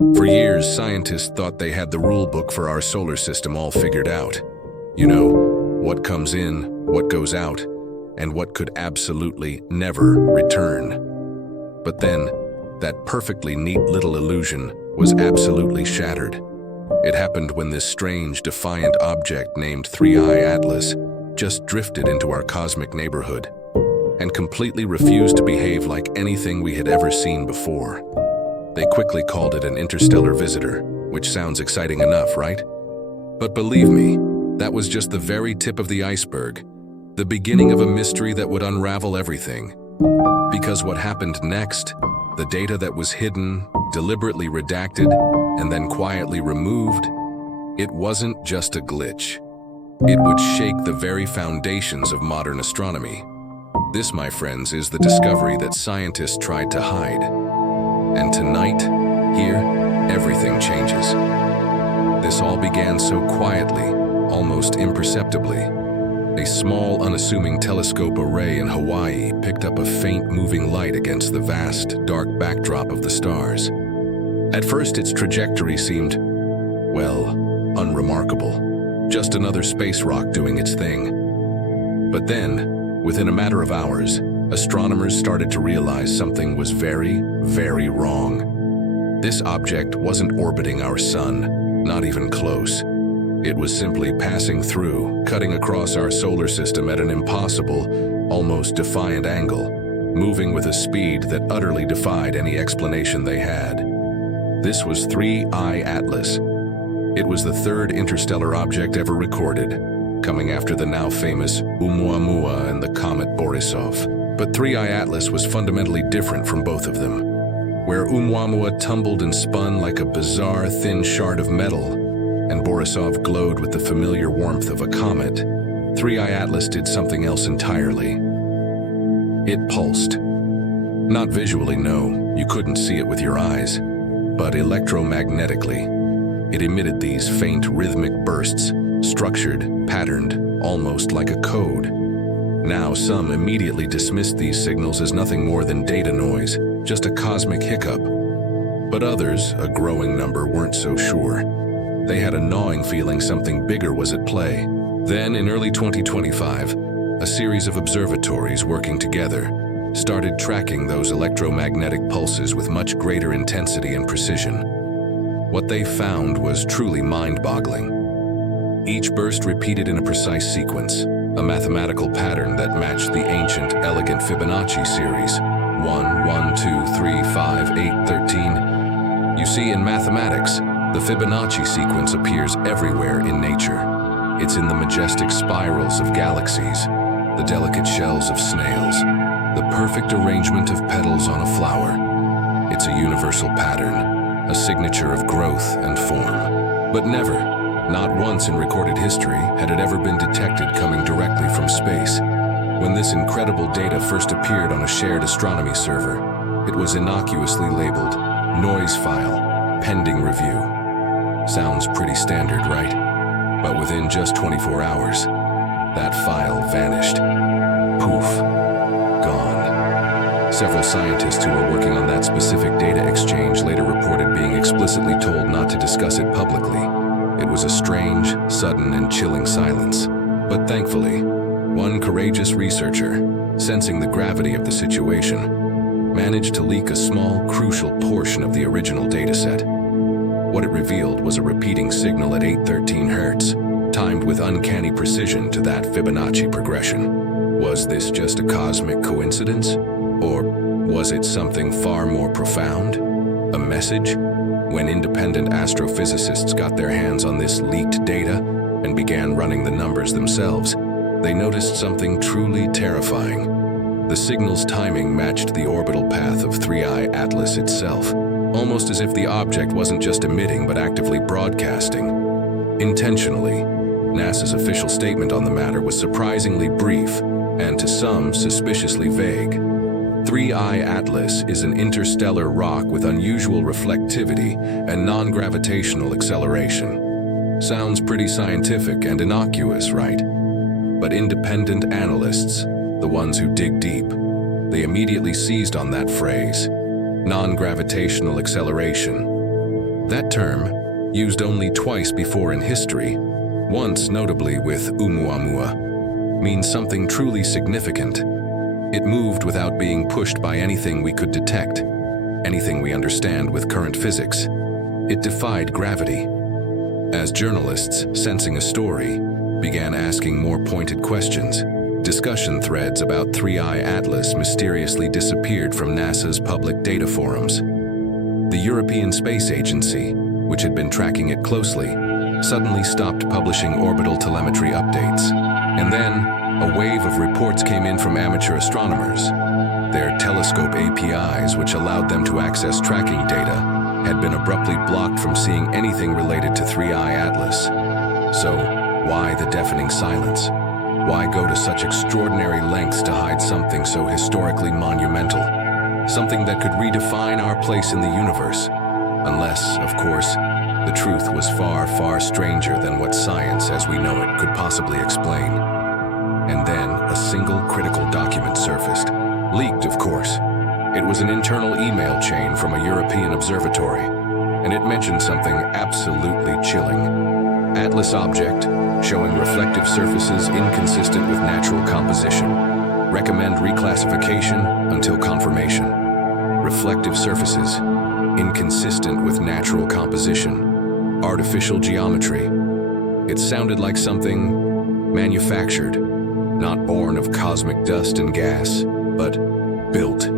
For years, scientists thought they had the rule book for our solar system all figured out. You know, what comes in, what goes out, and what could absolutely never return. But then, that perfectly neat little illusion was absolutely shattered. It happened when this strange, defiant object named 3I Atlas just drifted into our cosmic neighborhood and completely refused to behave like anything we had ever seen before. They quickly called it an interstellar visitor, which sounds exciting enough, right? But believe me, that was just the very tip of the iceberg, the beginning of a mystery that would unravel everything. Because what happened next, the data that was hidden, deliberately redacted, and then quietly removed, it wasn't just a glitch. It would shake the very foundations of modern astronomy. This, my friends, is the discovery that scientists tried to hide. And tonight, here, everything changes. This all began so quietly, almost imperceptibly. A small, unassuming telescope array in Hawaii picked up a faint moving light against the vast, dark backdrop of the stars. At first, its trajectory seemed, well, unremarkable. Just another space rock doing its thing. But then, within a matter of hours, astronomers started to realize something was very, very wrong. This object wasn't orbiting our sun, not even close. It was simply passing through, cutting across our solar system at an impossible, almost defiant angle, moving with a speed that utterly defied any explanation they had. This was 3I Atlas. It was the third interstellar object ever recorded, coming after the now famous Oumuamua and the comet Borisov. But 3I Atlas was fundamentally different from both of them. Where Oumuamua tumbled and spun like a bizarre, thin shard of metal, and Borisov glowed with the familiar warmth of a comet, 3I Atlas did something else entirely. It pulsed. Not visually, no, you couldn't see it with your eyes, but electromagnetically. It emitted these faint rhythmic bursts, structured, patterned, almost like a code. Now, some immediately dismissed these signals as nothing more than data noise, just a cosmic hiccup. But others, a growing number, weren't so sure. They had a gnawing feeling something bigger was at play. Then, in early 2025, a series of observatories working together started tracking those electromagnetic pulses with much greater intensity and precision. What they found was truly mind-boggling. Each burst repeated in a precise sequence, a mathematical pattern that matched the ancient, elegant Fibonacci series, 1, 1, 2, 3, 5, 8, 13. You see, in mathematics, the Fibonacci sequence appears everywhere in nature. It's in the majestic spirals of galaxies, the delicate shells of snails, the perfect arrangement of petals on a flower. It's a universal pattern, a signature of growth and form. But never, not once in recorded history, had it ever been detected coming directly from space. When this incredible data first appeared on a shared astronomy server, it was innocuously labeled Noise File, Pending Review. Sounds pretty standard, right? But within just 24 hours, that file vanished. Poof. Gone. Several scientists who were working on that specific data exchange later reported being explicitly told not to discuss it publicly. It was a strange, sudden, and chilling silence. But thankfully, one courageous researcher, sensing the gravity of the situation, managed to leak a small, crucial portion of the original dataset. What it revealed was a repeating signal at 813 Hz, timed with uncanny precision to that Fibonacci progression. Was this just a cosmic coincidence? Or was it something far more profound? A message? When independent astrophysicists got their hands on this leaked data and began running the numbers themselves, they noticed something truly terrifying. The signal's timing matched the orbital path of 3I Atlas itself, almost as if the object wasn't just emitting but actively broadcasting. Intentionally, NASA's official statement on the matter was surprisingly brief and to some suspiciously vague. 3I Atlas is an interstellar rock with unusual reflectivity and non-gravitational acceleration. Sounds pretty scientific and innocuous, right? But independent analysts, the ones who dig deep, they immediately seized on that phrase, non-gravitational acceleration. That term, used only twice before in history, once notably with Oumuamua, means something truly significant. It moved without being pushed by anything we could detect, anything we understand with current physics. It defied gravity. As journalists, sensing a story, began asking more pointed questions, discussion threads about 3I Atlas mysteriously disappeared from NASA's public data forums. The European Space Agency, which had been tracking it closely, suddenly stopped publishing orbital telemetry updates. And then, a wave of reports came in from amateur astronomers. Their telescope APIs, which allowed them to access tracking data, had been abruptly blocked from seeing anything related to 3I Atlas. So, why the deafening silence? Why go to such extraordinary lengths to hide something so historically monumental? Something that could redefine our place in the universe. Unless, of course, the truth was far, far stranger than what science as we know it could possibly explain. And then a single critical document surfaced. Leaked, of course. It was an internal email chain from a European observatory, and it mentioned something absolutely chilling. Atlas object, showing reflective surfaces inconsistent with natural composition. Recommend reclassification until confirmation. Reflective surfaces, inconsistent with natural composition. Artificial geometry. It sounded like something manufactured, not born of cosmic dust and gas, but built.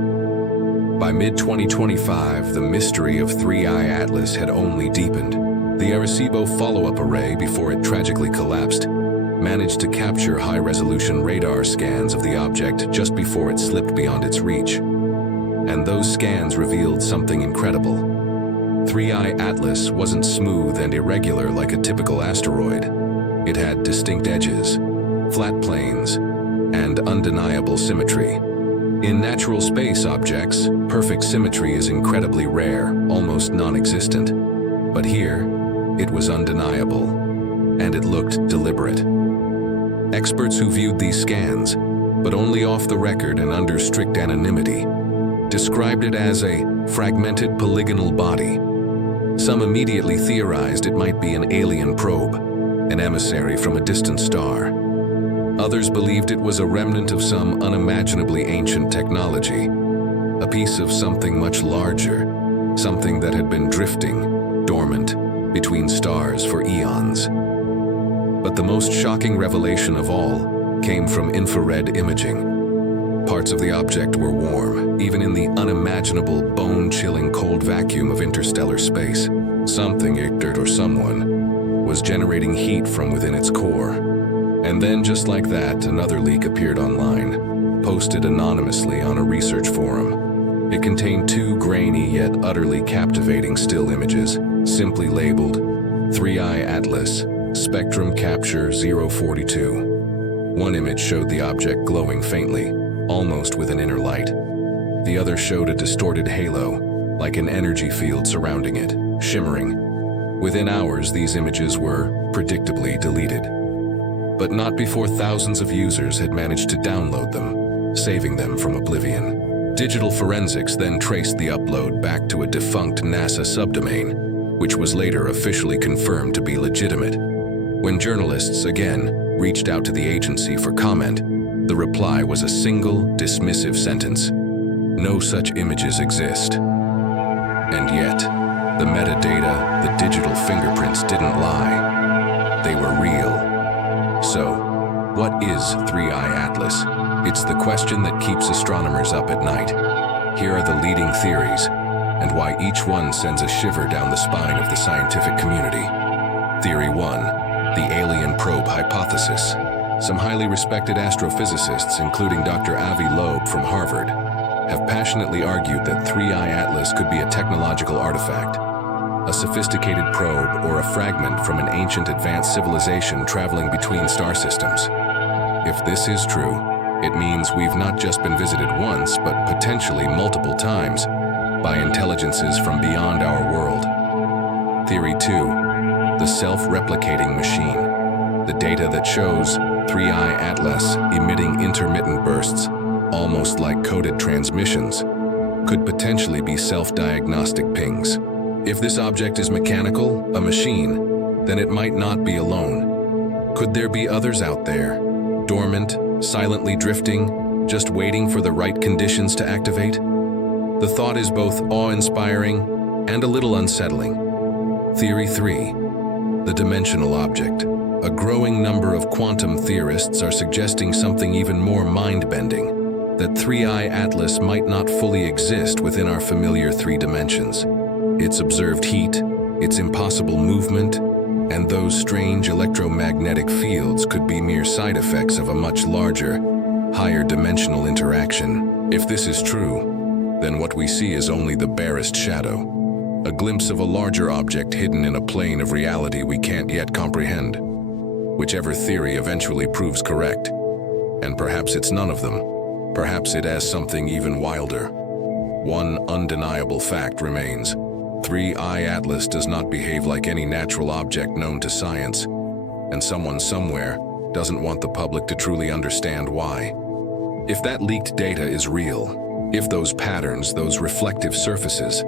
By mid-2025, the mystery of 3I Atlas had only deepened. The Arecibo follow-up array, before it tragically collapsed, managed to capture high-resolution radar scans of the object just before it slipped beyond its reach. And those scans revealed something incredible. 3I Atlas wasn't smooth and irregular like a typical asteroid. It had distinct edges, flat planes, and undeniable symmetry. In natural space objects, perfect symmetry is incredibly rare, almost non-existent. But here, it was undeniable, and it looked deliberate. Experts who viewed these scans, but only off the record and under strict anonymity, described it as a fragmented polygonal body. Some immediately theorized it might be an alien probe, an emissary from a distant star. Others believed it was a remnant of some unimaginably ancient technology, a piece of something much larger, something that had been drifting, dormant, between stars for eons. But the most shocking revelation of all came from infrared imaging. Parts of the object were warm, even in the unimaginable, bone-chilling cold vacuum of interstellar space. Something, or someone, was generating heat from within its core. And then, just like that, another leak appeared online, posted anonymously on a research forum. It contained two grainy yet utterly captivating still images, simply labeled 3I Atlas, Spectrum Capture 042. One image showed the object glowing faintly, almost with an inner light. The other showed a distorted halo, like an energy field surrounding it, shimmering. Within hours, these images were, predictably, deleted. But not before thousands of users had managed to download them, saving them from oblivion. Digital forensics then traced the upload back to a defunct NASA subdomain, which was later officially confirmed to be legitimate. When journalists, again, reached out to the agency for comment, the reply was a single, dismissive sentence. No such images exist. And yet, the metadata, the digital fingerprints didn't lie. They were real. So, what is 3I Atlas? It's the question that keeps astronomers up at night. Here are the leading theories, and why each one sends a shiver down the spine of the scientific community. Theory 1, the alien probe hypothesis. Some highly respected astrophysicists, including Dr. Avi Loeb from Harvard, have passionately argued that 3I Atlas could be a technological artifact, a sophisticated probe or a fragment from an ancient advanced civilization traveling between star systems. If this is true, it means we've not just been visited once, but potentially multiple times by intelligences from beyond our world. Theory 2, the self-replicating machine. The data that shows 3I Atlas emitting intermittent bursts, almost like coded transmissions, could potentially be self-diagnostic pings. If this object is mechanical, a machine, then it might not be alone. Could there be others out there, dormant, silently drifting, just waiting for the right conditions to activate? The thought is both awe-inspiring and a little unsettling. Theory 3. The dimensional object. A growing number of quantum theorists are suggesting something even more mind-bending, that 3I Atlas might not fully exist within our familiar 3 dimensions. Its observed heat, its impossible movement, and those strange electromagnetic fields could be mere side effects of a much larger, higher dimensional interaction. If this is true, then what we see is only the barest shadow, a glimpse of a larger object hidden in a plane of reality we can't yet comprehend. Whichever theory eventually proves correct, and perhaps it's none of them, perhaps it has something even wilder. One undeniable fact remains. 3I Atlas does not behave like any natural object known to science, and someone somewhere doesn't want the public to truly understand why. If that leaked data is real, if those patterns, those reflective surfaces,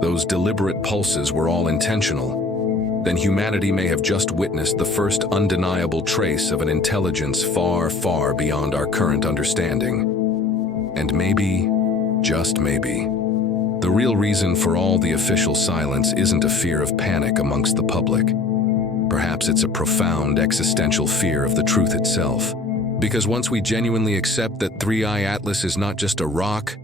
those deliberate pulses were all intentional, then humanity may have just witnessed the first undeniable trace of an intelligence far, far beyond our current understanding. And maybe, just maybe, the real reason for all the official silence isn't a fear of panic amongst the public. Perhaps it's a profound existential fear of the truth itself. Because once we genuinely accept that 3I Atlas is not just a rock,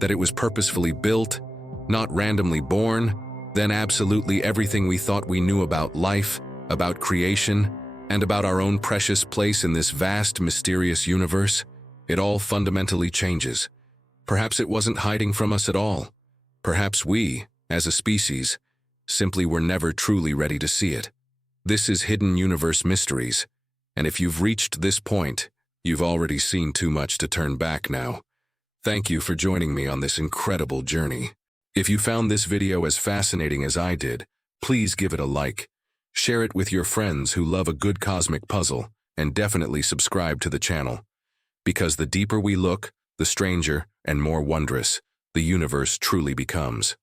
that it was purposefully built, not randomly born, then absolutely everything we thought we knew about life, about creation, and about our own precious place in this vast, mysterious universe, it all fundamentally changes. Perhaps it wasn't hiding from us at all. Perhaps we, as a species, simply were never truly ready to see it. This is Hidden Universe Mysteries, and if you've reached this point, you've already seen too much to turn back now. Thank you for joining me on this incredible journey. If you found this video as fascinating as I did, please give it a like, share it with your friends who love a good cosmic puzzle, and definitely subscribe to the channel. Because the deeper we look, the stranger and more wondrous the universe truly becomes.